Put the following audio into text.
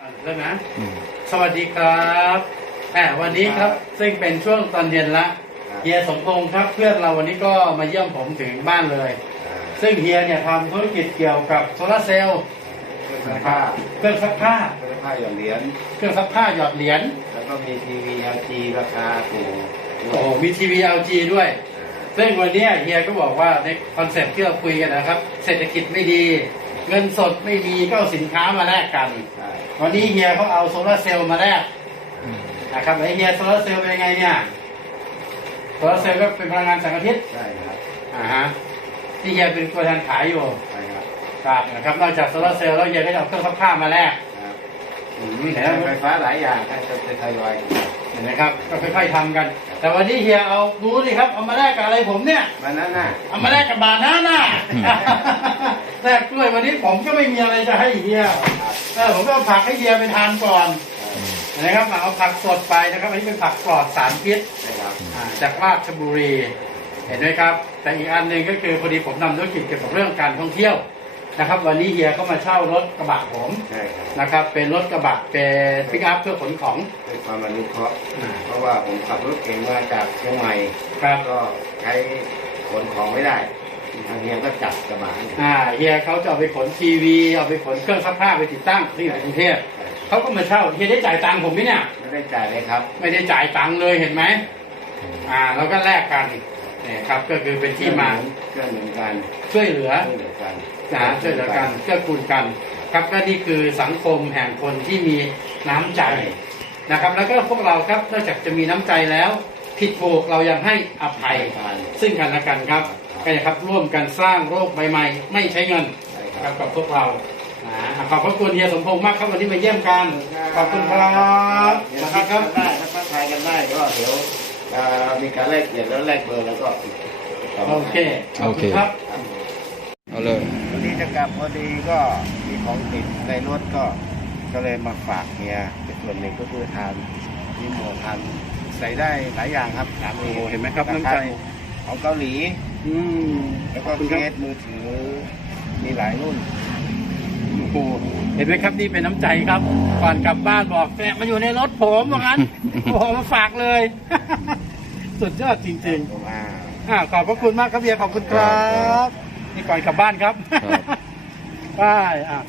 แล้วนะอืมสวัสดีครับแหมวันนี้ครับซึ่งเป็นช่วงตอนเย็นละเฮียสมพงศ์ครับเพื่อนเราวันนี้ก็มาเยี่ยมผมถึงบ้านเลย ซึ่งเฮียเนี่ยทำธุรกิจเกี่ยวกับโซลาร์เซลล์เครื่องซักนะคผ้ารับเครื่องซักผ้าเครื่องซักผ้าหยอดเหรียญเครื่องซักผ้าหยอดเหรียญแล้วก็มีทีวี LG ราคาถูกโอ้โหมีทีวี LG ด้วย ซึ่งวันนี้เฮียก็บอกว่าในคอนเซ็ปต์ที่เราคุยกันนะครับ เศรษฐกิจไม่ดี เงินสดไม่มีก็เอาสินค้ามาแลกกันใช่วันนี้เฮียเขาเอาโซลาร์เซลล์มาแลกอืมนะครับไอเฮียโซลาร์เซลล์เป็นยังไงเนี่ยโซลาร์เซลล์ก็เป็นพลังงานแสงอาทิตย์ใช่ครับอ่าฮะที่เฮียเป็นตัวแทนขายอยู่ใช่ครับครับนะครับนอกจากโซลาร์เซลล์แล้วเฮียก็จะเอาเครื่องซักผ้ามาแลกครับอื มมีเห็นแผไหมงไฟฟ้าหลายอย่างนะจะจะทยอยเห็นไหมครับก็ค่อยๆทำกัน แต่วันนี้เฮียเอาดูสิครับเอามาแลกกับอะไรผมเนี่ยวันนั้นน่ะเอามาแลกกับบานาน่าแลกกล้วยวันนี้ผมก็ไม่มีอะไรจะให้เฮียเออผมก็เอาผักให้เฮียไปทานก่อนเห็นะครับเอาผักสดไปนะครับอันนี้เป็นผักปลอดสารพิษใช่ครับอ่าจากราชบุรี เห็นไหมครับ แต่อีกอันหนึ่งก็คือพอดีผมทำธุรกิจเกี่ยวกับเรื่องการท่องเที่ยว นะครับ วันนี้เฮียก็มาเช่ารถกระบะผมใช่ครับนะครับ เป็นรถกระบะเป็นปิกอัพเพื่อขนของ ด้วยความอนุเคราะห์อ่า เพราะว่าผมขับรถเก่งมาจากเชียงใหม่ครับก็ใช้ขนของไม่ได้ทางเฮียก็จับกระบะให้อ่าเฮียเขาจะเอาไปขนทีวีเอาไปขนเครื่องซักผ้าไปติดตั้งที่อยู่ในกรุงเทพใช่เขาก็มาเช่าเฮียได้จ่ายตังค์ผมไหมเนี่ย ไม่ได้จ่ายเลยครับ ไม่ได้จ่ายตังค์เลยเห็นไหมอ่าเราก็แลกกันเนี่ยครับ ก็คือเป็นที่มาเครื่องเหมือนกันช่วยเหลือเครื่องเหมือนกันนะช่วยเหลือกันเกื้อกูลกัน ครับก็นี่คือสังคมแห่งคนที่มีน้ำใจนะครับ แล้วก็พวกเราครับนอกจากจะมีน้ำใจแล้ว ผิดถูกเรายังให้อภัยกันซึ่งกันและกันครับก็จะครับร่วมกันสร้างโรคใบใหม่ไม่ใช้เงินใช่คครัรับบกับพวกเรานะขอบพระคุณเฮียสมพงษ์มากครับวันนี้มาเยี่ยมกัน ขอบคุณครับนะเดี๋ยวครับครับได้ถ้าทักทายกันได้ก็เดี๋ยวเอ่อมีการแลกเปลี่ยนแล้วแลกเบอร์แล้วก็ติดต่อโอเคขอบคุณครับครับเอาเลยวันนี้จะกลับพอดีก็มีของติดในรถก็ก็เลยมาฝากเฮียเป็นส่วนหนึ่งก็คือทานมีหมวกทานใส่ได้หลายอย่างครับสามโอ้โหเห็นไหมครับน้ำใจของเกาหลี อืมแล้วขก็อบคุณเคครับสมือถือมีหลายรุ่น โอ้โหเห็นไหมครับนี่เป็นน้ำใจครับ ก่อนกลับบ้านบอกแฟนมาอยู่ในรถผมว่างั้นโอ้โหมาฝากเลย สุดยอดจริงผมอ่าๆอ่าขอบพระคุณมากครับเบียร์ขอบคุณครับ นี่ก่อนกลับบ้านครับครับไปอะ